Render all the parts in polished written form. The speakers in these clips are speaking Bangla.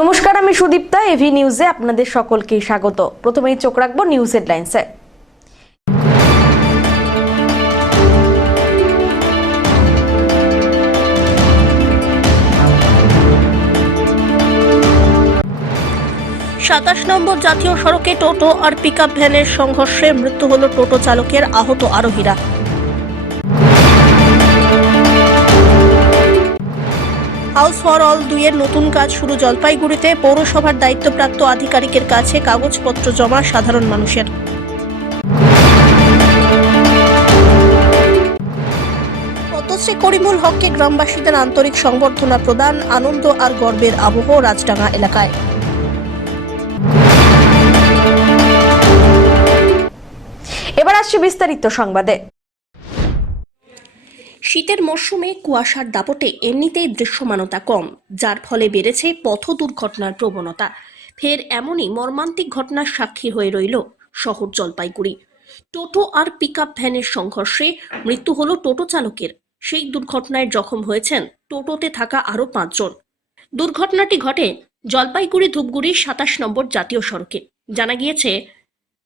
নমস্কার, আমি সুদীপ্তা। এভি নিউজে আপনাদের সকলকে স্বাগত। প্রথমেই চোখ রাখবো নিউজ হেডলাইন্সে। সাতাশ নম্বর জাতীয় সড়কে টোটো আর পিকআপ ভ্যানের সংঘর্ষে মৃত্যু হল টোটো চালকের, আহত আরোহীরা। হাউস ফর অল 2 এর নতুন কাজ শুরু জলপাইগুড়িতে। পৌরসভার দায়িত্বপ্রাপ্ত আধিকারিকের কাছে কাগজপত্র জমা সাধারণ মানুষের। পদ্মশ্রী করিমুল হককে গ্রামবাসীদের আন্তরিক সংবর্ধনা প্রদান, আনন্দ আর গর্বের আবহ রাজডাঙ্গা এলাকায়। এবার আসছে বিস্তারিত সংবাদে। শীতের মরশুমে কুয়াশার দাপটে এমনিতেই দৃশ্যমানতা কম, যার ফলে বেড়েছে পথ দুর্ঘটনার প্রবণতা। ফের এমনই মর্মান্তিক ঘটনার সাক্ষী হয়ে রইল শহর জলপাইগুড়ি। টোটো আর পিকআপ ভ্যানের সংঘর্ষে মৃত্যু হলো টোটো চালকের। সেই দুর্ঘটনায় জখম হয়েছেন টোটোতে থাকা আরও 5 জন। দুর্ঘটনাটি ঘটে জলপাইগুড়ি ধূপগুড়ি 27 নম্বর জাতীয় সড়কে। জানা গিয়েছে,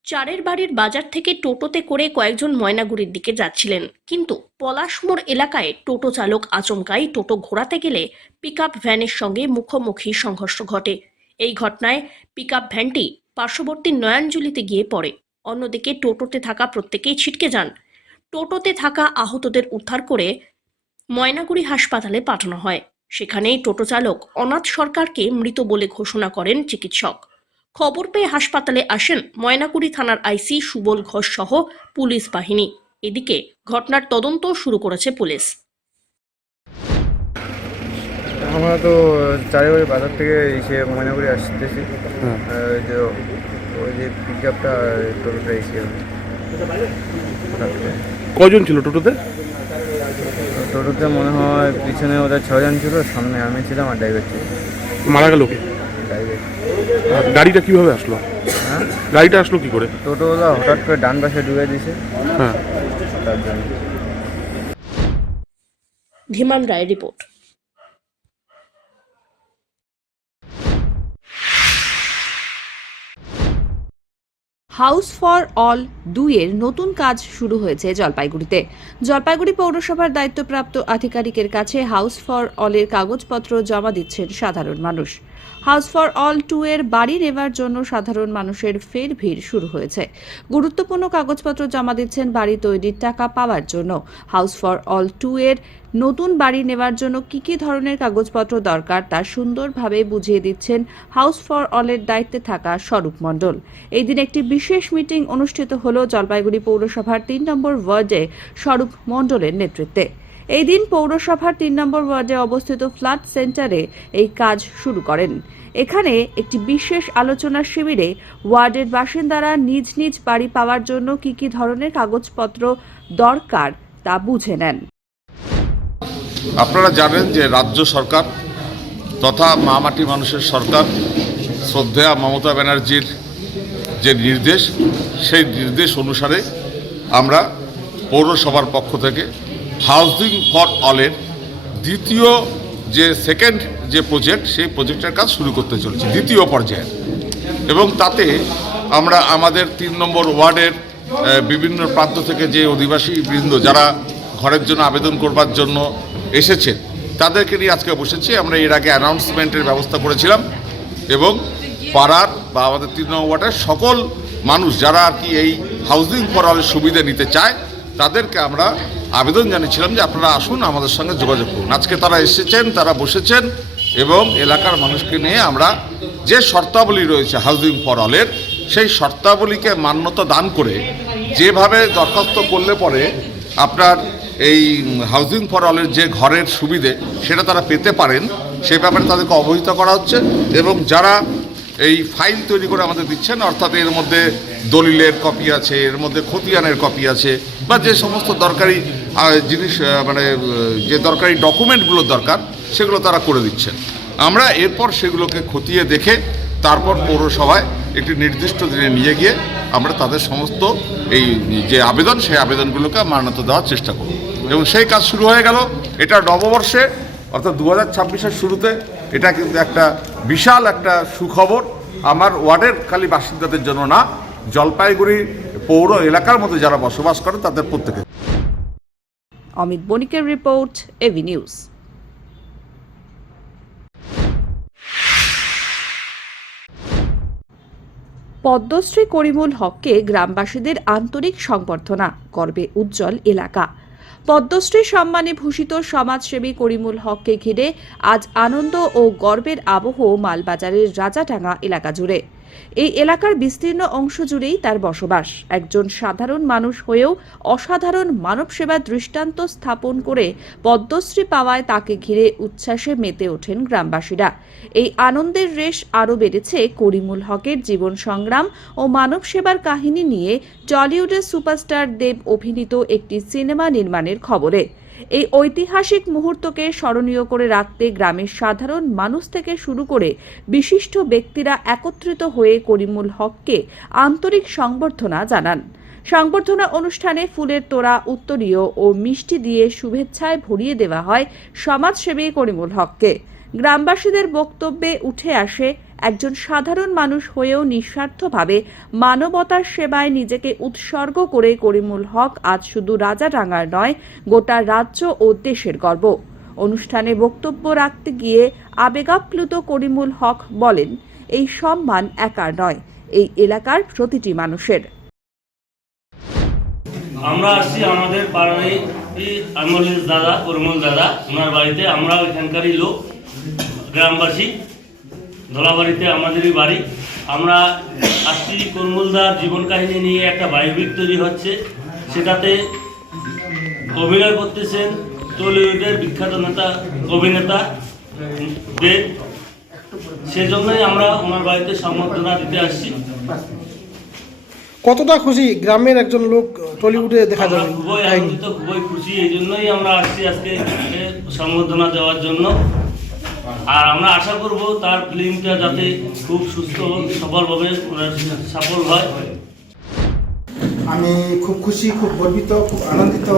চারের বাড়ির বাজার থেকে টোটোতে করে কয়েকজন ময়নাগুড়ির দিকে যাচ্ছিলেন, কিন্তু পলাশমোড় এলাকায় টোটো চালক আচমকাই টোটো ঘোরাতে গেলে পিকআপ ভ্যানের সঙ্গে মুখোমুখি সংঘর্ষ ঘটে। এই ঘটনায় পিকআপ ভ্যানটি পার্শ্ববর্তী নয়নজুলিতে গিয়ে পড়ে। অন্যদিকে টোটোতে থাকা প্রত্যেকেই ছিটকে যান। টোটোতে থাকা আহতদের উদ্ধার করে ময়নাগুড়ি হাসপাতালে পাঠানো হয়। সেখানেই টোটো চালক অনাথ সরকারকে মৃত বলে ঘোষণা করেন চিকিৎসক। খবর পেয়ে হাসপাতালে আসেন ময়নাগুড়ি থানার আইসি সুবল ঘোষ সহ পুলিশ বাহিনী। এদিকে ঘটনার তদন্ত শুরু করেছে পুলিশ। আমরা তো চারিবাড়ি বাজার থেকে এসে ময়নাগুড়ি আসতেছি। ওই যে পিকআপটা টোটোটা এসে কজন ছিল টোটোতে? টোটোতে মনে হয় পিছনে ওদের 6 জন ছিল, সামনে আমি ছিলাম আর ড্রাইভার ছিল। মারা গেল কে? ড্রাইভার। গাড়িটা কিভাবে আসলো? হ্যাঁ, গাড়িটা আসলো কি করে? টোটোওয়ালা হঠাৎ করে ডান পাশে ডুবে দিয়েছে। হ্যাঁ, তার জন্য। ধীমান রায়ের রিপোর্ট। হাউস ফর অল 2 এর নতুন কাজ শুরু হয়েছে জলপাইগুড়িতে। জলপাইগুড়ি পৌরসভার দায়িত্বপ্রাপ্ত আধিকারিকের কাছে হাউস ফর অলের কাগজপত্র জমা দিচ্ছেন সাধারণ মানুষ। হাউস ফর অল 2 এর বাড়ি নেবার জন্য সাধারণ মানুষের ফের ভিড় শুরু হয়েছে। গুরুত্বপূর্ণ কাগজপত্র জমা দিচ্ছেন বাড়ি তৈরির টাকা পাওয়ার জন্য। হাউস ফর অল 2 এর নতুন বাড়ি নেওয়ার জন্য কি কি ধরনের কাগজপত্র দরকার তা সুন্দরভাবে বুঝিয়ে দিচ্ছেন হাউস ফর অলের দায়িত্বে থাকা স্বরূপ মণ্ডল। এই দিন একটি বিশেষ মিটিং অনুষ্ঠিত হল জলপাইগুড়ি পৌরসভার 3 নম্বর ওয়ার্ডে স্বরূপ মণ্ডলের নেতৃত্বে। এই দিন পৌরসভার 3 নম্বর ওয়ার্ডে অবস্থিত ফ্ল্যাট সেন্টারে এই কাজ শুরু করেন। এখানে একটি বিশেষ আলোচনা শিবিরে ওয়ার্ডের বাসিন্দারা নিজ নিজ বাড়ি পাওয়ার জন্য কি কি ধরনের কাগজপত্র দরকার তা বুঝে নেন। আপনারা জানেন যে রাজ্য সরকার তথা মামাটি মানুষের সরকার শ্রদ্ধেয়া মমতা ব্যানার্জির যে নির্দেশ, সেই নির্দেশ অনুসারে আমরা পৌরসভার পক্ষ থেকে হাউজিং ফর অলের দ্বিতীয় যে সেকেন্ড যে প্রজেক্ট, সেই প্রজেক্টের কাজ শুরু করতে চলেছি, দ্বিতীয় পর্যায়ের। এবং তাতে আমরা আমাদের 3 নম্বর ওয়ার্ডের বিভিন্ন প্রান্ত থেকে যে অধিবাসী বৃন্দ যারা ঘরের জন্য আবেদন করবার জন্য এসেছেন, তাদেরকে নিয়ে আজকে বসেছি। আমরা এর আগে অ্যানাউন্সমেন্টের ব্যবস্থা করেছিলাম এবং পাড়ার বা আমাদের 3 নম্বর ওয়ার্ডের সকল মানুষ যারা আর কি এই হাউজিং ফর অলের সুবিধা নিতে চায়, তাদেরকে আমরা আবেদন জানিয়েছিলাম যে আপনারা আসুন, আমাদের সঙ্গে যোগাযোগ করুন। আজকে তারা এসেছেন, তারা বসেছেন এবং এলাকার মানুষকে নিয়ে আমরা যে শর্তাবলী রয়েছে হাউজিং ফর অলের, সেই শর্তাবলীকে মান্যতা দান করে যেভাবে দরখাস্ত করলে পরে আপনার এই হাউজিং ফর অলের যে ঘরের সুবিধে সেটা তারা পেতে পারেন, সে ব্যাপারে তাদেরকে অবহিত করা হচ্ছে। এবং যারা এই ফাইল তৈরি করে আমাদের দিচ্ছেন, অর্থাৎ এর মধ্যে দলিলের কপি আছে, এর মধ্যে খতিয়ানের কপি আছে, বা যে সমস্ত দরকারি জিনিস মানে যে দরকারি ডকুমেন্টগুলো দরকার সেগুলো তারা করে দিচ্ছেন। আমরা এরপর সেগুলোকে খতিয়ে দেখে তারপর পৌরসভায় একটি নির্দিষ্ট দিনে নিয়ে গিয়ে আমরা তাদের সমস্ত এই যে আবেদন সেই আবেদনগুলোকে মান্যতা দেওয়ার চেষ্টা করব এবং সেই কাজ শুরু হয়ে গেল। এটা নববর্ষে অর্থাৎ 2026-এর শুরুতে এটা কিন্তু একটা বিশাল একটা সুখবর আমার ওয়ার্ডের খালি বাসিন্দাদের জন্য না, জলপাইগুড়ি পৌর এলাকার মধ্যে যারা বসবাস করে তাদের প্রত্যেকে। অমিত বণিকের report, AV news. Padmashri Karimul হককে গ্রামবাসীদের আন্তরিক সংবর্ধনা, গর্বে উজ্জ্বল এলাকা। পদ্মশ্রী সম্মানে ভূষিত সমাজসেবী করিমুল হককে ঘিরে আজ আনন্দ ও গর্বের আবহ মালবাজারের রাজাডাঙ্গা এলাকা জুড়ে। এই এলাকার বিস্তীর্ণ অংশ জুড়েই তার বসবাস। একজন সাধারণ মানুষ হয়েও অসাধারণ মানব সেবার দৃষ্টান্ত স্থাপন করে পদ্মশ্রী পাওয়ায় তাকে ঘিরে উচ্ছ্বাসে মেতে ওঠেন গ্রামবাসীরা। এই আনন্দের রেশ আরও বেড়েছে করিমুল হকের জীবন সংগ্রাম ও মানব সেবার কাহিনী নিয়ে টলিউডের সুপারস্টার দেব অভিনীত একটি সিনেমা নির্মাণের খবরে। এই ঐতিহাসিক মুহূর্তকে স্মরণীয় করে রাখতে গ্রামের সাধারণ মানুষ থেকে শুরু করে বিশিষ্ট ব্যক্তিরা একত্রিত হয়ে করিমুল হককে আন্তরিক সংবর্ধনা জানান। সংবর্ধনা অনুষ্ঠানে ফুলের তোড়া, উত্তরীয় ও মিষ্টি দিয়ে শুভেচ্ছায় ভরিয়ে দেওয়া হয় সমাজসেবী করিমুল হককে। গ্রামবাসীদের বক্তব্যে উঠে আসে, একজন সাধারণ মানুষ হয়েও নিঃস্বার্থভাবে মানবতার সেবায় নিজেকে উৎসর্গ করে করিমুল হক আজ শুধু রাজাডাঙ্গার নয়, গোটা রাজ্য ও দেশের গর্ব। অনুষ্ঠানে বক্তব্য রাখতে গিয়ে আবেগাপ্লুত করিমুল হক বলেন, এই সম্মান একার নয়, এই এলাকার প্রতিটি মানুষের। আমরা আসছি আমাদের পাড়ায় আমলের দাদা, করিমুল দাদা, ওনার বাড়িতে। আমরা এখানকারই লোক, গ্রামবাসী, ধলাবাড়িতে আমাদেরই বাড়ি। আমরা আসছি করিমুলদার জীবন কাহিনী নিয়ে একটা বায়োপিক তৈরি হচ্ছে, সেটাতে অভিনয় করতেছেন টলিউডের বিখ্যাত নেতা অভিনেতা দেব। সেজন্যই আমরা ওনার বাড়িতে সম্বর্ধনা দিতে আসছি। কতটা খুশি গ্রামের একজন লোক টলিউডে দেখা আমরা যাবে? খুবই আনন্দিত, খুবই খুশি। এই জন্যই আমরা আসছি আজকে সম্বর্ধনা দেওয়ার জন্য। আর আমরা আশা করব তার ফিল্মটা যাতে খুব সুস্থ সফলভাবে সফল হয়। আমি খুব খুশি, খুব গর্বিত, খুব আনন্দিত।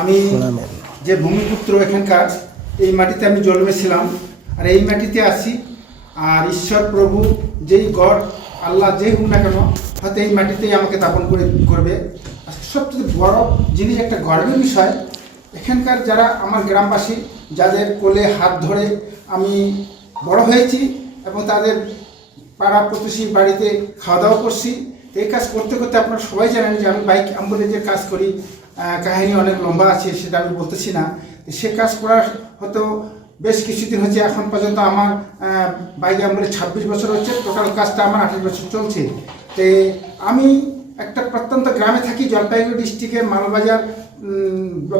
আমি যে ভূমিপুত্র এখানকার, এই মাটিতে আমি জন্মেছিলাম আর এই মাটিতে আছি। আর ঈশ্বর প্রভু যেই গড আল্লাহ যে হোক না কেন, হয়তো এই মাটিতেই আমাকে দাপন করবে। সবচেয়ে বড় জিনিস, একটা গর্বের বিষয়, এখানকার যারা আমার গ্রামবাসী, যাদের কোলে হাত ধরে আমি বড় হয়েছি এবং তাদের পাড়া প্রতিবেশী বাড়িতে খাওয়া দাওয়া করছি। এই কাজ করতে করতে আপনারা সবাই জানেন যে আমি বাইক অ্যাম্বুলেন্সের কাজ করি। কাহিনী অনেক লম্বা আছে, সেটা আমি বলতেছি না। সে কাজ করার হয়তো বেশ কিছুদিন হচ্ছে, এখন পর্যন্ত আমার বাইক অ্যাম্বুলেন্স 26 বছর হচ্ছে, টোটাল কাজটা আমার 28 বছর চলছে। তো আমি একটা প্রত্যন্ত গ্রামে থাকি, জলপাইগুড়ি ডিস্ট্রিক্টের মালবাজার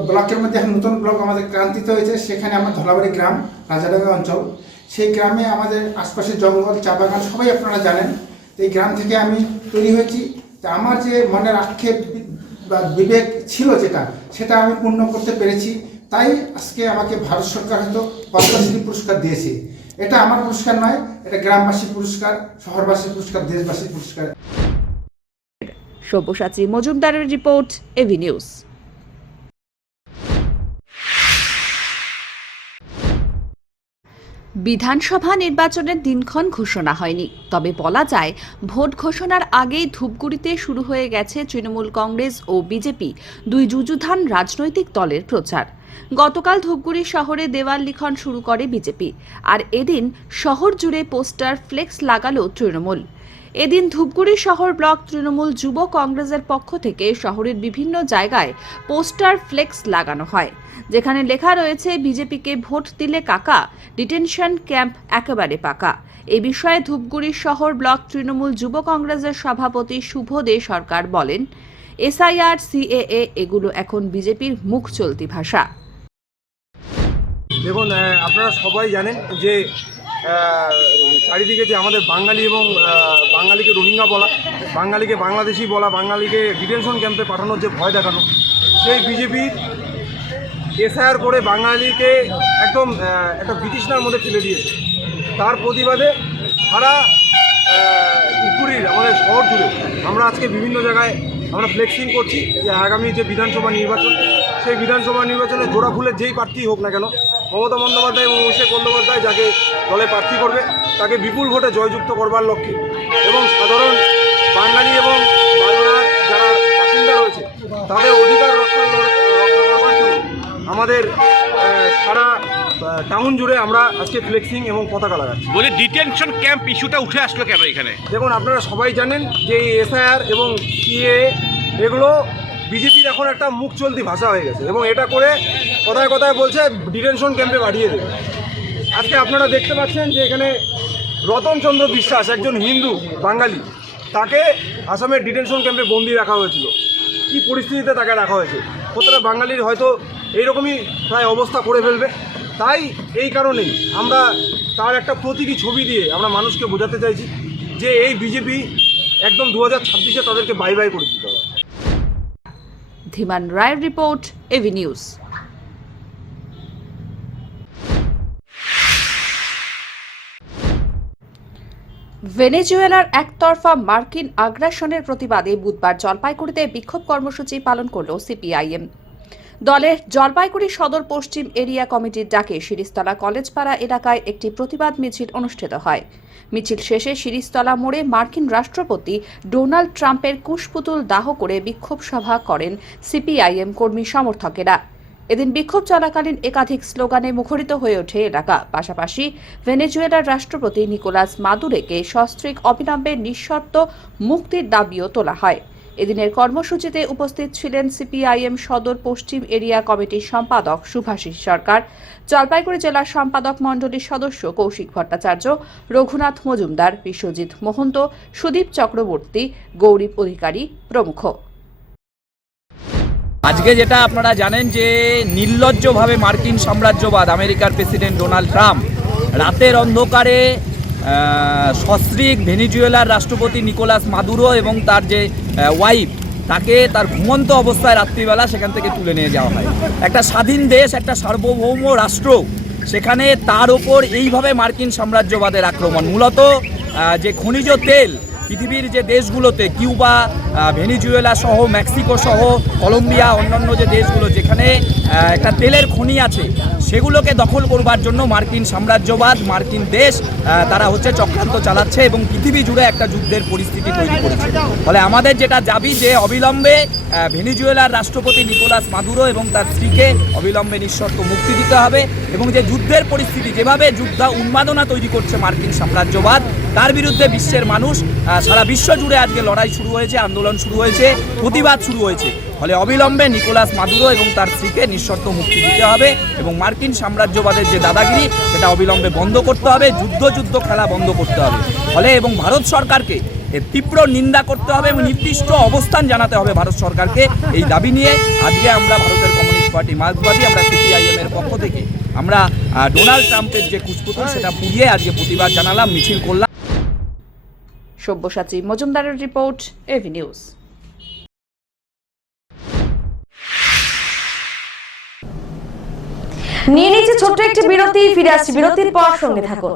ব্লকের মধ্যে এখন নতুন ব্লক আমাদের ক্রান্তিত হয়েছে। সেখানে আমার ধলাবাড়ি গ্রাম, রাজাডাঙ্গা অঞ্চল। সেই গ্রামে আমাদের আশপাশে জঙ্গল, চা বাগান, সবাই আপনারা জানেন। তো এই গ্রাম থেকে আমি তৈরি হয়েছি। তা আমার যে মনের আক্ষেপ বা বিবেক ছিল সেটা আমি পূর্ণ করতে পেরেছি। তাই আজকে আমাকে ভারত সরকার হয়তো পদ্মশ্রী পুরস্কার দিয়েছে। এটা আমার পুরস্কার নয়, এটা গ্রামবাসীর পুরস্কার, শহরবাসীর পুরস্কার, দেশবাসীর পুরস্কার। সব্যসাচী মজুমদারের রিপোর্ট, এভি নিউজ। বিধানসভা নির্বাচনের দিনক্ষণ ঘোষণা হয়নি, তবে বলা যায় ভোট ঘোষণার আগেই ধূপগুড়িতে শুরু হয়ে গেছে তৃণমূল কংগ্রেস ও বিজেপি দুই যুযুধান রাজনৈতিক দলের প্রচার। গতকাল ধূপগুড়ি শহরে দেওয়াল লিখন শুরু করে বিজেপি, আর এদিন শহর জুড়ে পোস্টার, ফ্লেক্স লাগালো তৃণমূল। এদিন ধূপগুড়ি শহর ব্লক তৃণমূল যুব কংগ্রেসের পক্ষ থেকে শহরের বিভিন্ন জায়গায় পোস্টার, ফ্লেক্স লাগানো হয়, যেখানে লেখা রয়েছে, বিজেপিকে ভোট দিলে কাকা, ডিটেনশন ক্যাম্প একেবারে পাকা। এ বিষয়ে ধূপগুড়ি শহর ব্লক তৃণমূল যুব কংগ্রেসের সভাপতি শুভ দে সরকার বলেন, এসআইআর, সিএএ এগুলো এখন বিজেপির মুখ চলতি ভাষা। দেখুন, আপনারা সবাই জানেন যে চারিদিকে যে আমাদের বাঙালি এবং বাঙালিকে রোহিঙ্গা বলা, বাঙালিকে বাংলাদেশি বলা, বাঙালিকে ডিটেনশন ক্যাম্পে পাঠানোর যে ভয় দেখানো, সেই বিজেপির এসআইআর করে বাঙালিকে একদম একটা ব্রিটিশনার মধ্যে ফেলে দিয়েছে। তার প্রতিবাদে সারা ধূপগুড়ির আমাদের শহর জুড়ে আমরা আজকে বিভিন্ন জায়গায় আমরা ফ্লেক্সিং করছি যে আগামী যে বিধানসভা নির্বাচন, সেই বিধানসভা নির্বাচনে জোড়া ফুলের যেই প্রার্থী হোক না কেন, মমতা বন্দ্যোপাধ্যায় এবং অভিষেক বন্দ্যোপাধ্যায় যাকে দলে প্রার্থী করবে তাকে বিপুল ভোটে জয়যুক্ত করবার লক্ষ্যে এবং সাধারণ বাঙালি এবং বাংলার যারা বাসিন্দা রয়েছে তাদের অধিকার রক্ষা করবার জন্য আমাদের সারা টাউন জুড়ে আমরা আজকে ফ্লেক্সিং এবং পতাকা লাগাচ্ছি। বলে ডিটেনশন ক্যাম্প ইস্যুটা উঠে আসলো কেন এখানে? দেখুন, আপনারা সবাই জানেন যে এসআইআর এবং সিএ এগুলো বিজেপির এখন একটা মুখ চলতি ভাষা হয়ে গেছে এবং এটা করে কথায় কথায় বলছে ডিটেনশন ক্যাম্পে পাঠিয়ে দেবে। আজকে আপনারা দেখতে পাচ্ছেন যে এখানে রতনচন্দ্র বিশ্বাস, একজন হিন্দু বাঙালি, তাকে আসামের ডিটেনশন ক্যাম্পে বন্দি রাখা হয়েছিল। কী পরিস্থিতিতে তাকে রাখা হয়েছে, প্রত্যেকটা বাঙালির হয়তো এইরকমই প্রায় অবস্থা করে ফেলবে। তাই এই কারণেই আমরা তার একটা প্রতীকী ছবি দিয়ে আমরা মানুষকে বোঝাতে চাইছি যে এই বিজেপি একদম 2026-এ তাদেরকে বাই বাই করে দিতে হবে। ধীমান রায়ের রিপোর্ট, এভি নিউজ। ভেনেজুয়েলার একতরফা মার্কিন আগ্রাসনের প্রতিবাদে বুধবার জলপাইগুড়িতে বিক্ষোভ কর্মসূচি পালন করল সিপিআইএম। দলের জলপাইগুড়ি সদর পশ্চিম এরিয়া কমিটির ডাকে শিরিষতলা কলেজপাড়া এলাকায় একটি প্রতিবাদ মিছিল অনুষ্ঠিত হয়। মিছিল শেষে শিরিষতলা মোড়ে মার্কিন রাষ্ট্রপতি ডোনাল্ড ট্রাম্পের কুশপুতুল দাহ করে বিক্ষোভ সভা করেন সিপিআইএম কর্মী সমর্থকেরা। এদিন বিক্ষোভ চলাকালীন একাধিক স্লোগানে মুখরিত হয়ে ওঠে এলাকা। পাশাপাশি ভেনেজুয়েলার রাষ্ট্রপতি নিকোলাস মাদুরোকে সস্ত্রীক অবিলম্বে নিঃশর্ত মুক্তির দাবিও তোলা হয়। এদিনের কর্মসূচিতে উপস্থিত ছিলেন সিপিআইএম সদর পশ্চিম এরিয়া কমিটির সম্পাদক শুভাশিস সরকার, জলপাইগুড়ি জেলার সম্পাদক মণ্ডলীর সদস্য কৌশিক ভট্টাচার্য, রঘুনাথ মজুমদার, বিশ্বজিৎ মহন্ত, সুদীপ চক্রবর্তী, গৌরী অধিকারী প্রমুখ। আজকে যেটা আপনারা জানেন যে নির্লজ্জভাবে মার্কিন সাম্রাজ্যবাদ, আমেরিকার প্রেসিডেন্ট ডোনাল্ড ট্রাম্প রাতের অন্ধকারে সস্ত্রীক ভেনেজুয়েলার রাষ্ট্রপতি নিকোলাস মাদুরো এবং তার যে ওয়াইফ, তাকে তার ঘুমন্ত অবস্থায় রাত্রিবেলা সেখান থেকে তুলে নিয়ে যাওয়া হয়। একটা স্বাধীন দেশ, একটা সার্বভৌম রাষ্ট্র, সেখানে তার ওপর এইভাবে মার্কিন সাম্রাজ্যবাদের আক্রমণ। মূলত যে খনিজ তেল পৃথিবীর যে দেশগুলোতে, কিউবা, ভেনেজুয়েলা সহ, মেক্সিকো সহ, কলম্বিয়া, অন্যান্য যে দেশগুলো যেখানে একটা তেলের খনি আছে, সেগুলোকে দখল করবার জন্য মার্কিন সাম্রাজ্যবাদ, মার্কিন দেশ তারা চক্রান্ত চালাচ্ছে এবং পৃথিবী জুড়ে একটা যুদ্ধের পরিস্থিতি তৈরি করেছে। ফলে আমাদের যেটা দাবি যে অবিলম্বে ভেনেজুয়েলার রাষ্ট্রপতি নিকোলাস মাদুরো এবং তার স্ত্রীকে অবিলম্বে নিঃশর্ত মুক্তি দিতে হবে এবং যে যুদ্ধের পরিস্থিতি, যেভাবে যুদ্ধ উন্মাদনা তৈরি করছে মার্কিন সাম্রাজ্যবাদ, তার বিরুদ্ধে বিশ্বের মানুষ, সারা বিশ্ব জুড়ে আজকে লড়াই শুরু হয়েছে, আন্দোলন শুরু হয়েছে, প্রতিবাদ শুরু হয়েছে। ফলে অবিলম্বে নিকোলাস মাদুরো এবং তার স্ত্রীকে নিঃশর্ত মুক্তি দিতে হবে এবং মার্কিন সাম্রাজ্যবাদের যে দাদাগিরি সেটা অবিলম্বে বন্ধ করতে হবে, যুদ্ধ খেলা বন্ধ করতে হবে। ফলে এবং ভারত সরকারকে এর তীব্র নিন্দা করতে হবে এবং নির্দিষ্ট অবস্থান জানাতে হবে ভারত সরকারকে। এই দাবি নিয়ে আজকে আমরা ভারতের কমিউনিস্ট পার্টি মার্ক্সবাদী, আমরা সিপিআইএম এর পক্ষ থেকে আমরা ডোনাল্ড ট্রাম্পের যে কুশপুতুল সেটা পুড়িয়ে আজকে প্রতিবাদ জানালাম, মিছিল করলাম। সব্যসাচী মজুমদারের রিপোর্ট, এভি নিউজ। নিয়ে নিচ্ছে ছোট্ট একটি বিরতি, ফিরে আসছি বিরতির পর, সঙ্গে থাকুন।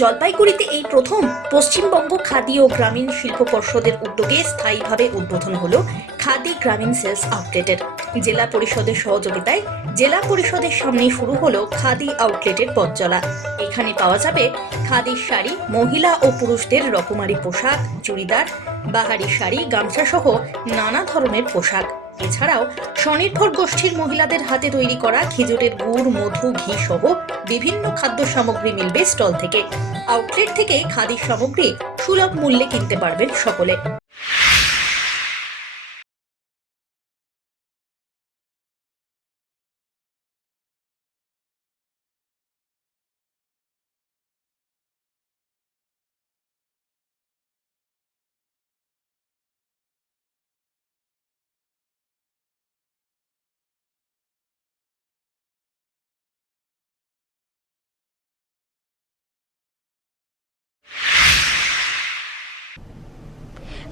জলপাইগুড়িতে এই প্রথম পশ্চিমবঙ্গ খাদি ও গ্রামীণ শিল্প পর্ষদের উদ্যোগে স্থায়ীভাবে উদ্বোধন হলো খাদি গ্রামীণ সেলস আউটলেটের। জেলা পরিষদের সহযোগিতায় জেলা পরিষদের সামনে শুরু হলো খাদি আউটলেটের পথচলা। এখানে পাওয়া যাবে খাদির শাড়ি, মহিলা ও পুরুষদের রকমারি পোশাক, চুড়িদার, বাহারি শাড়ি, গামছা সহ নানা ধরনের পোশাক। এছাড়াও স্বনির্ভর গোষ্ঠীর মহিলাদের হাতে তৈরি করা খেজুরের গুড়, মধু, ঘি সহ বিভিন্ন খাদ্য সামগ্রী মিলবে স্টল থেকে। আউটলেট থেকে খাদি সামগ্রী সুলভ মূল্যে কিনতে পারবেন সকলে।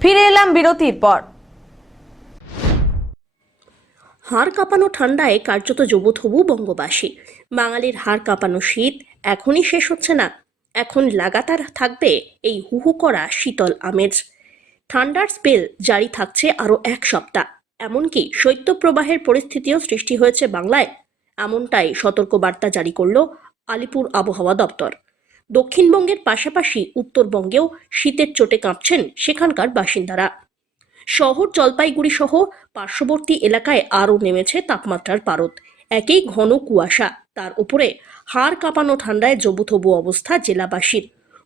ফিরে এলাম বিরতির পর। হাড় কাঁপানো ঠান্ডায় কার্যত জবুথবু বঙ্গবাসী। বাঙালির হাড় কাঁপানো শীত এখনই শেষ হচ্ছে না, এখন লাগাতার থাকবে এই হুহু করা শীতল আমেজ। ঠান্ডার স্পেল জারি থাকছে আরও 1 সপ্তাহ, এমনকি শৈত্যপ্রবাহের পরিস্থিতিও সৃষ্টি হয়েছে বাংলায়, এমনটাই সতর্কবার্তা জারি করল আলিপুর আবহাওয়া দপ্তর। দক্ষিণবঙ্গের পাশাপাশি উত্তরবঙ্গেও শীতের চোটে কাঁপছেন সেখানকার বাসিন্দারা। শহর জলপাইগুড়ি সহ পার্শ্ববর্তী এলাকায় আরও নেমেছে তাপমাত্রার পারদ। একেই ঘন কুয়াশা, তার উপরে হাড় কাঁপানো ঠান্ডায় জবুথবু অবস্থা জেলাবাসীর।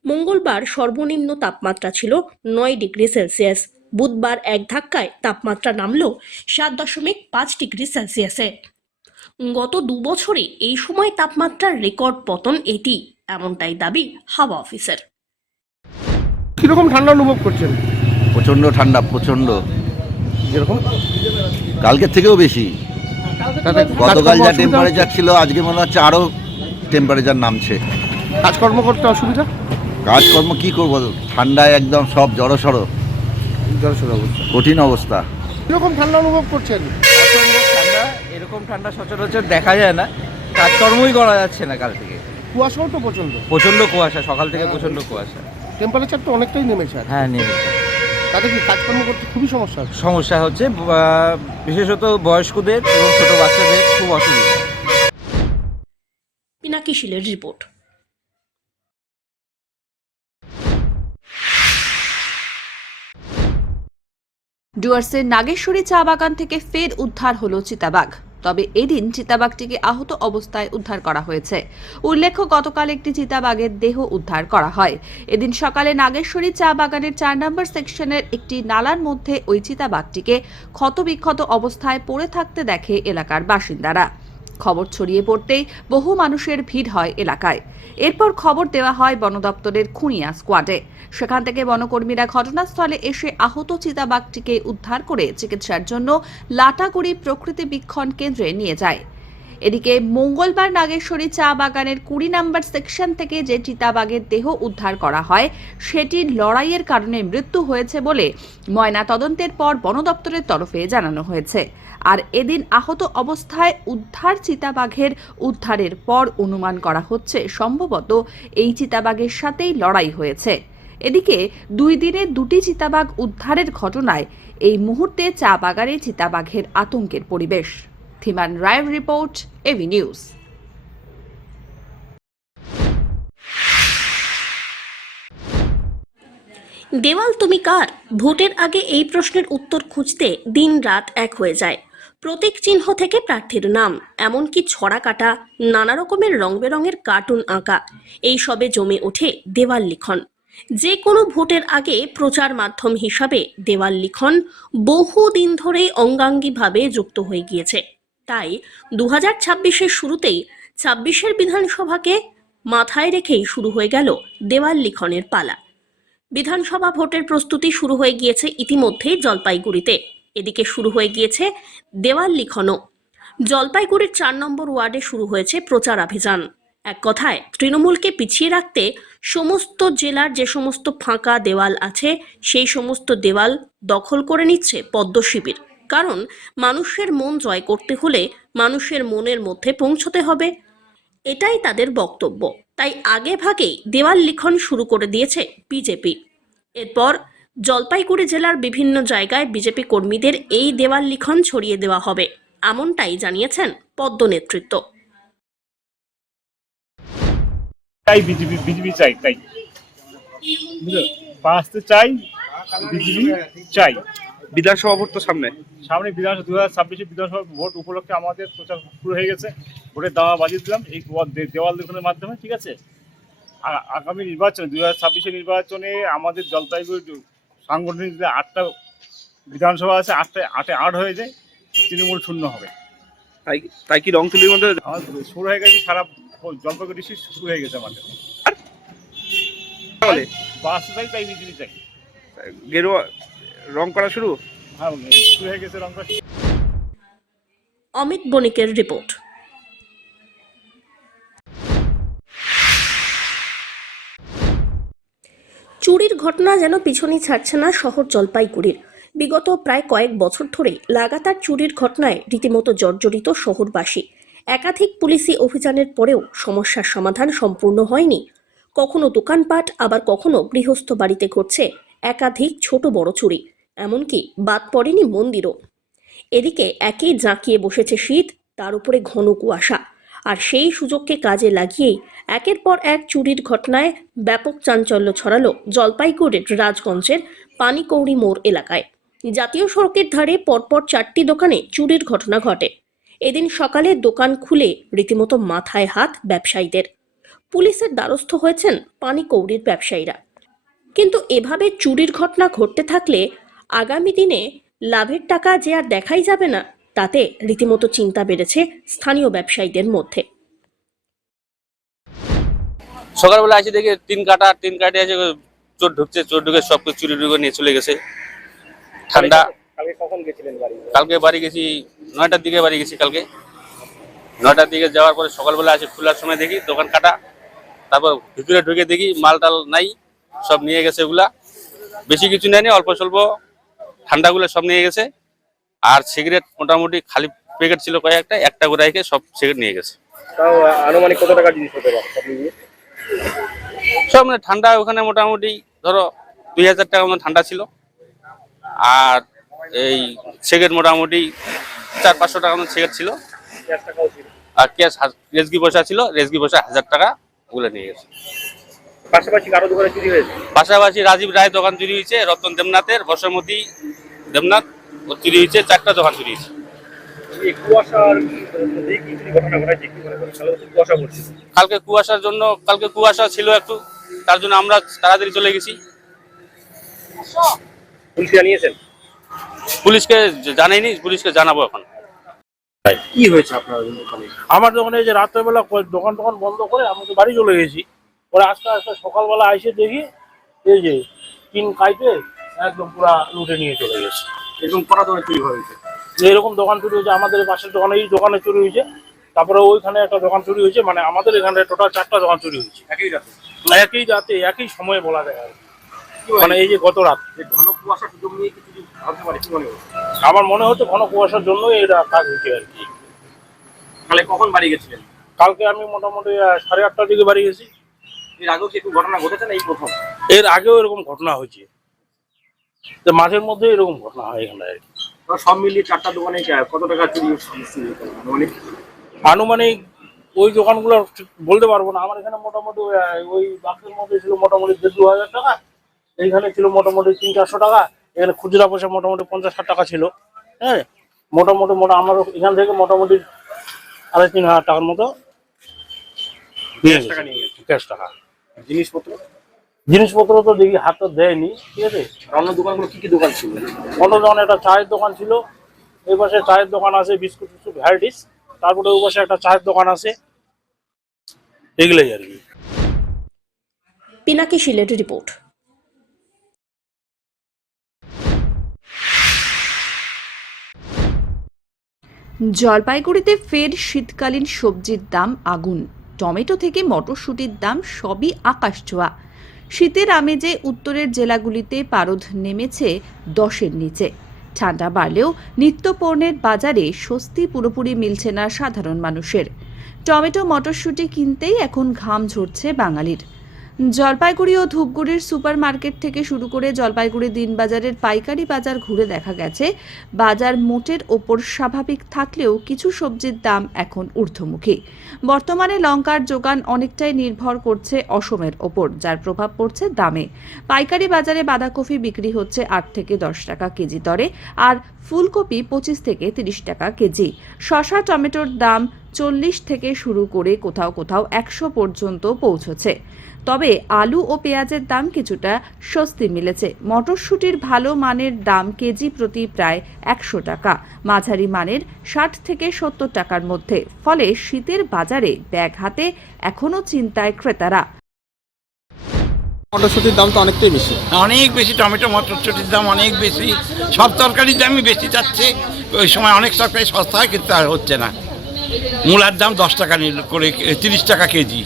মঙ্গলবার সর্বনিম্ন তাপমাত্রা ছিল 9 ডিগ্রি সেলসিয়াস। বুধবার এক ধাক্কায় তাপমাত্রা নামল 7.5 ডিগ্রি সেলসিয়াসে। গত 2 বছরে এই সময় তাপমাত্রার রেকর্ড পতন এটি, এমনটাই দাবি হাওয়া অফিসের। কিরকম ঠান্ডা অনুভব করছেন? প্রচণ্ড ঠান্ডা, প্রচণ্ড, যেরকম কালকের থেকেও বেশি। গতকাল যা টেম্পারেচার ছিল আজকে মনে হচ্ছে আরও টেম্পারেচার নামছে। কাজকর্ম করতে অসুবিধা? কাজকর্ম কি করব, ঠান্ডায় একদম সব জড়সড়, কঠিন অবস্থা। কিরকম ঠান্ডা অনুভব করছেন? অসম্ভব ঠান্ডা, এরকম ঠান্ডা সচরাচর দেখা যায় না, কাজকর্মই করা যাচ্ছে না কাল থেকে। কুয়াশাও তো প্রচন্ড। প্রচণ্ড কুয়াশা, সকাল থেকে প্রচণ্ড কুয়াশা। টেম্পারেচার তো অনেকটাই নেমেছে। হ্যাঁ, নেমেছে। তাতে কি কাজকর্ম করতে খুবই সমস্যা? সমস্যা হচ্ছে, বিশেষত বয়স্কদের এবং ছোট বাচ্চাদের খুব অসুবিধা। পিনাকি শীলের রিপোর্ট। ডুয়ার্সের নাগেশ্বরী চা বাগান থেকে ফের উদ্ধার হলো চিতাবাঘ। তবে এদিন চিতাবাঘটিকে আহত অবস্থায় উদ্ধার করা হয়েছে। উল্লেখ্য, গতকাল একটি চিতাবাঘের দেহ উদ্ধার করা হয়। এদিন সকালে নাগেশ্বরী চা বাগানের 4 নম্বর সেকশনের একটি নালার মধ্যে ওই চিতাবাঘটিকে ক্ষতবিক্ষত অবস্থায় পড়ে থাকতে দেখে এলাকার বাসিন্দারা। খবর ছড়িয়ে পড়তেই বহু মানুষের ভিড় হয় এলাকায়। এরপর খবর দেওয়া হয় বন দপ্তরের খুনিয়া স্কোয়াডে। সেখান থেকে বনকর্মীরা ঘটনাস্থলে এসে আহত চিতাবাঘটিকে উদ্ধার করে চিকিৎসার জন্য লাটাগুড়ি প্রকৃতি বীক্ষণ কেন্দ্রে নিয়ে যায়। এদিকে মঙ্গলবার নাগেশ্বরী চা বাগানের 20 নম্বর সেকশন থেকে যে চিতাবাঘের দেহ উদ্ধার করা হয় সেটির লড়াইয়ের কারণে মৃত্যু হয়েছে বলে ময়না তদন্তের পর বন দপ্তরের তরফে জানানো হয়েছে। আর এদিন আহত অবস্থায় উদ্ধার চিতাবাঘের উদ্ধারের পর অনুমান করা হচ্ছে সম্ভবত এই চিতাবাঘের সাথেই লড়াই হয়েছে। এদিকে 2 দিনে 2টি চিতাবাঘ উদ্ধারের ঘটনায় এই মুহূর্তে চা বাগানে চিতাবাঘের আতঙ্কের পরিবেশ। থিমান রায়ের রিপোর্ট, এভি নিউজ। দেওয়াল তুমি কার? ভোটের আগে এই প্রশ্নের উত্তর খুঁজতে দিন রাত এক হয়ে যায়। প্রতীক চিহ্ন থেকে প্রার্থীর নাম, এমনকি ছড়া কাটা, নানা রকমের রং বেরঙের কার্টুন আঁকা, এই সবে জমে ওঠে দেওয়াল লিখন। যে কোনো ভোটের আগে প্রচার মাধ্যম হিসাবে দেওয়াল লিখন বহুদিন ধরেই অঙ্গাঙ্গিভাবে যুক্ত হয়ে গিয়েছে। তাই 2026-এর শুরুতেই 26-এর বিধানসভাকে মাথায় রেখেই শুরু হয়ে গেল দেওয়াল লিখনের পালা। বিধানসভা ভোটের প্রস্তুতি শুরু হয়ে গিয়েছে ইতিমধ্যেই জলপাইগুড়িতে। এদিকে শুরু হয়ে গিয়েছে দেওয়াল লিখনও। জলপাইগুড়ির 4 নম্বর ওয়ার্ডে শুরু হয়েছে প্রচার অভিযান। এক কথায় তৃণমূলকে পিছিয়ে রাখতে সমস্ত জেলার যে সমস্ত ফাঁকা দেওয়াল আছে সেই সমস্ত দেওয়াল দখল করে নিচ্ছে পদ্ম শিবির। কারণ মানুষের মন জয় করতে হলে মানুষের মনের মধ্যে পৌঁছতে হবে, এটাই তাদের বক্তব্য। তাই আগে ভাগেই দেওয়াল লিখন শুরু করে দিয়েছে বিজেপি। এরপর জলপাইগুড়ি জেলার বিভিন্ন জায়গায় বিজেপি কর্মীদের এই দেওয়াল লিখন ছড়িয়ে দেওয়া হবে, এমনটাই জানিয়েছেন পদ্ম নেতৃত্ব। তাই বিজেপি চাই, তাই বাঁচতে চাই, বিজেপি চাই। বিধানসভা ভোট তো সামনে বিধানসভা 2026 বিধানসভা ভোট উপলক্ষে আমাদের প্রচার শুরু হয়ে গেছে। ভোটের দাওয়া বাজিয়ে দিলাম এই দেওয়াল লিখনের মাধ্যমে, ঠিক আছে। আগামী নির্বাচনে 2026-এর নির্বাচনে আমাদের জলপাইগুড়ি সাংগঠনিক যে 8টা বিধানসভা আছে, 8 হয়ে যায়, তৃণমূল শূন্য হবে। তাই কি রং তুলির মধ্যে আমাদের শুরু হয়ে গেছে, সারা জলপাইগুড়ি ডিস্ট্রিক্ট শুরু হয়ে গেছে আমাদের। বাঁচতে চাই, তাই বিজেপি চাই। গেরুয়া রং করা শুরু? হ্যাঁ, শুরু হয়ে গেছে রং করা। অমিত বণিকের রিপোর্ট। চুরির ঘটনা যেন পিছনই ছাড়ছে না শহর জলপাইগুড়ির। বিগত প্রায় কয়েক বছর ধরে লাগাতার চুরির ঘটনায় রীতিমতো জর্জরিত শহরবাসী। একাধিক পুলিশি অভিযানের পরেও সমস্যার সমাধান সম্পূর্ণ হয়নি। কখনো দোকানপাট, আবার কখনো গৃহস্থ বাড়িতে ঘটছে একাধিক ছোট বড় চুরি, এমনকি বাদ পড়েনি মন্দিরও। এদিকে একেই জাঁকিয়ে বসেছে শীত, তার উপরে ঘন কুয়াশা, আর সেই সুযোগকে কাজে লাগিয়েই একের পর এক চুরির ঘটনায় ব্যাপক চাঞ্চল্য ছড়ালো জলপাইগুড়ির রাজগঞ্জের পানিকৌড়ি মোড় এলাকায়। জাতীয় সড়কের ধারে পরপর 4টি দোকানে চুরির ঘটনা ঘটে। এদিন সকালে দোকান খুলে রীতিমতো মাথায় হাত ব্যবসায়ীদের। পুলিশের দ্বারস্থ হয়েছেন পানিকৌড়ির ব্যবসায়ীরা। কিন্তু এভাবে চুরির ঘটনা ঘটতে থাকলে আগামী দিনে লাভের টাকা যে আর দেখাই যাবে না, তাতে রীতিমতো চিন্তা বেড়েছে স্থানীয় ব্যবসায়ীদের মধ্যে। সকালবেলা আসি দেখি তিন কাটে আছে, চোর ঢুকে সব কিছু চুরি টুরি নিয়ে চলে গেছে। ঠান্ডা। কালকে বাড়ি গেছি 9টার দিকে বাড়ি গেছি। কালকে 9টার দিকে যাওয়ার পরে সকালবেলা আসি, খোলার সময় দেখি দোকান কাটা। তারপর ভিতরে ঢুকে দেখি মাল টাল নাই, সব নিয়ে গেছে। এগুলা বেশি কিছু নেয়নি, অল্প স্বল্প ঠান্ডাগুলো সব নিয়ে গেছে। আর সিগারেট মোটামুটি খালি প্যাকেট ছিল কয়েকটা, একটা করে রেখে সব সিগারেট নিয়ে গেছে। তাও আনুমানিক কত টাকা জিনিস হতে পারে সব মানে ঠান্ডা ওখানে মোটামুটি ধরো 2000 টাকা মতো ঠান্ডা ছিল। আর এই সিগারেট মোটামুটি 400-500 টাকা মতো সিগারেট ছিল। আর ক্যাশ রেজগি পয়সা ছিল, রেজগি পয়সা 1000 টাকা, ওগুলো নিয়ে গেছে। পাশাপাশি কারো দোকানে চুরি হয়েছে? পাশাপাশি রাজীব রায় দোকান চুরি হয়েছে, রতন দেবনাথের, বর্ষমতী দেবনাথ ও চুরি হয়েছে, 4টা দোকান চুরি হয়েছে। কালকে কুয়াশা ছিল একটু, তার জন্য আমরা তাড়াতাড়ি চলে গেছি। পুলিশকে জানাইনি, পুলিশকে জানাবো এখন। কি হয়েছে আপনার দোকানে? আমার দোকানে যে রাত্রেবেলা দোকান বন্ধ করে আমি তো বাড়ি চলে গেছি। পরে আস্তে আস্তে সকালবেলা এসে দেখি এই যে টিন কাইটে একদম পুরা লুটে নিয়ে চলে গেছে। এরকম করা দোকানে চুরি হয়েছে? এরকম দোকান চুরি হয়েছে আমাদের পাশের দোকানে, এই দোকানে চুরি হয়েছে, তারপরে ওইখানে একটা দোকান চুরি হয়েছে। মানে আমাদের এখানে টোটাল 4টা দোকান চুরি হয়েছে একই রাতে, একই সময়ে বলা যায়। আর মানে এই যে গত রাত ঘন কুয়াশার সুযোগ নিয়ে কি চুরি হতে পারে কি মনে হয়? আমার মনে হচ্ছে ঘন কুয়াশার জন্য এটা কাজ হয়েছে আর কি। তাহলে কখন বাড়ি গেছিলেন? কালকে আমি মোটামুটি 8:30টার দিকে বাড়ি গেছি। এর আগেও কি একটু ঘটনা ঘটেছে না এই প্রথম? এর আগেও এরকম ঘটনা হয়েছে, তো মাঝের মধ্যে এরকম ঘটনা হয় এখানে আর কি। সব মিলিয়ে 4টা দোকানে কত টাকা চুরি আনুমানিক ওই দোকানগুলো বলতে পারবো না। আমার এখানে মোটামুটি ওই বাক্সের মধ্যে ছিল মোটামুটি 1,500-2,000 টাকা, এইখানে ছিল মোটামুটি 300-400 টাকা, এখানে খুচরা পয়সা মোটামুটি 50-60 টাকা ছিল। হ্যাঁ, মোটামুটি আমার এখান থেকে মোটামুটি 3,500 টাকার মতো ক্যাশ টাকা। জিনিসপত্র তো দেখি হাত দেয়নি, ঠিক আছে। অন্য দোকানগুলো কি কি দোকান ছিল? অন্য দোকানে একটা চায়ের দোকান ছিল, এই পাশে চায়ের দোকান আছে, বিস্কুট ভ্যারাইটিস, তারপরে ওই পাশে একটা চায়ের দোকান আছে, এগুলোই আর কি। পিনাকি শিলের রিপোর্ট। জলপাইগুড়িতে ফের শীতকালীন সবজির দাম আগুন। টমেটো থেকে মটরশুঁটির দাম সবই আকাশ ছোঁয়া। শীতের আমেজে উত্তরের জেলাগুলিতে পারদ নেমেছে 10-এর নিচে। ঠান্ডা বাড়লেও নিত্যপণ্যের বাজারে স্বস্তি পুরোপুরি মিলছে না সাধারণ মানুষের। টমেটো মটরশুঁটি কিনতেই এখন ঘাম ঝরছে বাঙালির। জলপাইগুড়ি ও ধূপগুড়ির সুপার মার্কেট থেকে শুরু করে জলপাইগুড়ি দিনবাজারের পাইকারি বাজার ঘুরে দেখা গেছে বাজার মোটের ওপর স্বাভাবিক থাকলেও কিছু সবজির দাম এখন ঊর্ধ্বমুখী। বর্তমানে লঙ্কার যোগান অনেকটাই নির্ভর করছে অসমের ওপর, যার প্রভাব পড়ছে দামে। পাইকারি বাজারে বাঁধাকপি বিক্রি হচ্ছে 8 থেকে 10 টাকা কেজি দরে, আর ফুলকপি 25 থেকে 30 টাকা কেজি। শসা টমেটোর দাম 40 থেকে শুরু করে কোথাও কোথাও 100 পর্যন্ত পৌঁছেছে। তবে আলু ও পেঁয়াজের দাম কিছুটা স্বস্তি মিলেছে। মটরশুঁটির ভালো মানের দাম কেজি প্রতি প্রায় 100 টাকা, মাঝারি মানের 60 থেকে 70 টাকার মধ্যে। ফলে শীতের বাজারে ব্যাগ হাতে এখনো চিন্তায় ক্রেতারা। মটরশুঁটির দাম তো অনেকটাই বেশি, অনেক বেশি। টমেটো মটরশুঁটির দাম অনেক বেশি, সব তরকারির দামই বেশি যাচ্ছে। ওই সময় অনেক তরকারি সস্তা হয়, কিন্তু আর হচ্ছে না। মূলার দাম 10 টাকা করে, 30 টাকা কেজি।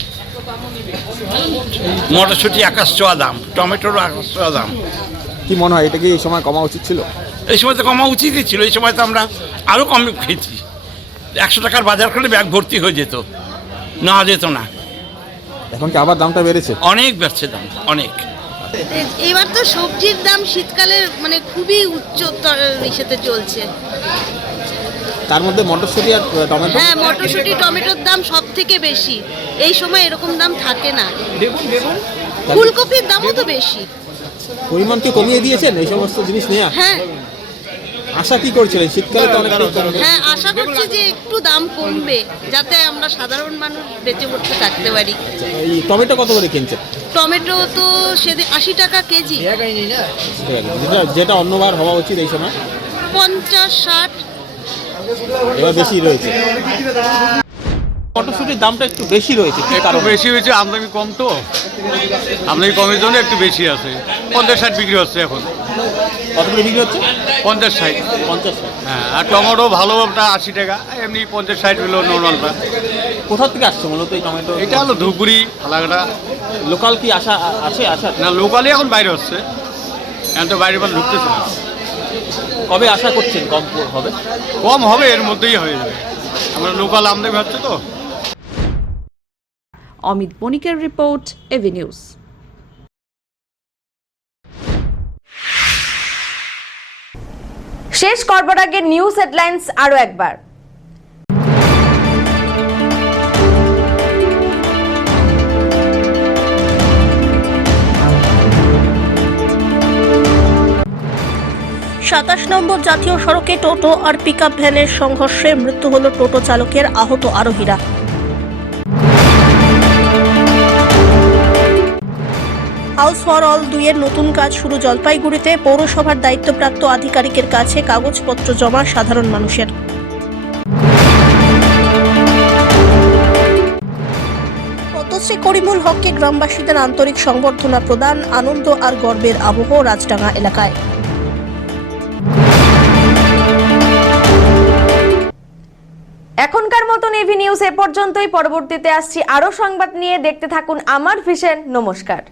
মটরশুঁটি আকাশ ছোঁয়া দাম, টমেটোরও আকাশ ছোঁয়া দাম। কি মনে হয় এটা কি এই সময় কমা উচিত ছিল? এই সময় তো কমা উচিতই ছিল, এই সময় তো আমরা আরও কম খেয়েছি। 100 টাকার বাজার করলে ব্যাগ ভর্তি হয়ে যেত, না যেত না। এখন কি আবার দামটা বেড়েছে? অনেক বেড়েছে দাম, অনেক। এবার তো সবজির দাম শীতকালের মানে খুবই উচ্চতর ইসেতে চলছে। তার মধ্যে মটরশুঁটি আর টমেটো? হ্যাঁ, মটরশুঁটি টমেটোর দাম সব থেকে বেশি। এই সময় এরকম দাম থাকে না। ফুলকপির দামও তো বেশি। পরিমাণ কি কমিয়ে দিয়েছেন এই সমস্ত জিনিস নিয়ে? হ্যাঁ। আশা কি করছিলেন শীতকালে তো অনেক? হ্যাঁ, আশা করছি যে একটু দাম কমবে যাতে আমরা সাধারণ মানুষ বেঁচে পড়তে থাকতে পারি। এই টমেটো কত করে কিনছেন? টমেটো তো সেদিন 80 টাকা কেজি। যেটা অন্যবার হওয়া উচিত এই সময় 50-60, এবার বেশি রয়েছে। মটরশুঁটির দামটা একটু বেশি রয়েছে, কি কারণ? বেশি হয়েছে, আমদানি কম তো, আমদানি কমের জন্য একটু বেশি আছে। 50-60 বিক্রি হচ্ছে এখন। কত করে বিক্রি হচ্ছে? 50-60। 50। হ্যাঁ, আর টমেটো ভালোটা 80 টাকা, এমনি 50-60 হলো নর্মালটা। কোথা থেকে আসছে মূলত এই টমেটো? এটা হলো ধুপগুড়ি, ফালাকাটা। লোকাল কি আসা না, লোকালি এখন বাইরে হচ্ছে, এখন তো বাইরে মাল ঢুকতেছে না। কবে আশা করছেন কম হবে? কম হবে, এর মধ্যেই হয়ে যাবে। আমরা লোকাল আমদানি হচ্ছে তো। অমিত বণিকের রিপোর্ট, এভি নিউজ। শেষ করবার আগে নিউজ হেডলাইন্স আরো একবার। সাতাশ নম্বর জাতীয় সড়কে টোটো আর পিকআপ ভ্যানের সংঘর্ষে মৃত্যু হল টোটো চালকের, আহত আরোহীরা। হাউস ফর অল 2 এর নতুন কাজ শুরু জলপাইগুড়িতে, পৌরসভার দায়িত্বপ্রাপ্ত আধিকারিকের কাছে কাগজপত্র জমা সাধারণ মানুষের। পদ্মশ্রী করিমুল হককে গ্রামবাসীদের আন্তরিক সংবর্ধনা প্রদান, আনন্দ আর গর্বের আবহ রাজডাঙ্গা এলাকায়। এখনকার মতন এভি নিউজ এ পর্যন্তই। পরবর্তীতে আসছি আরো সংবাদ নিয়ে। দেখতে থাকুন আমার ভিশন। নমস্কার।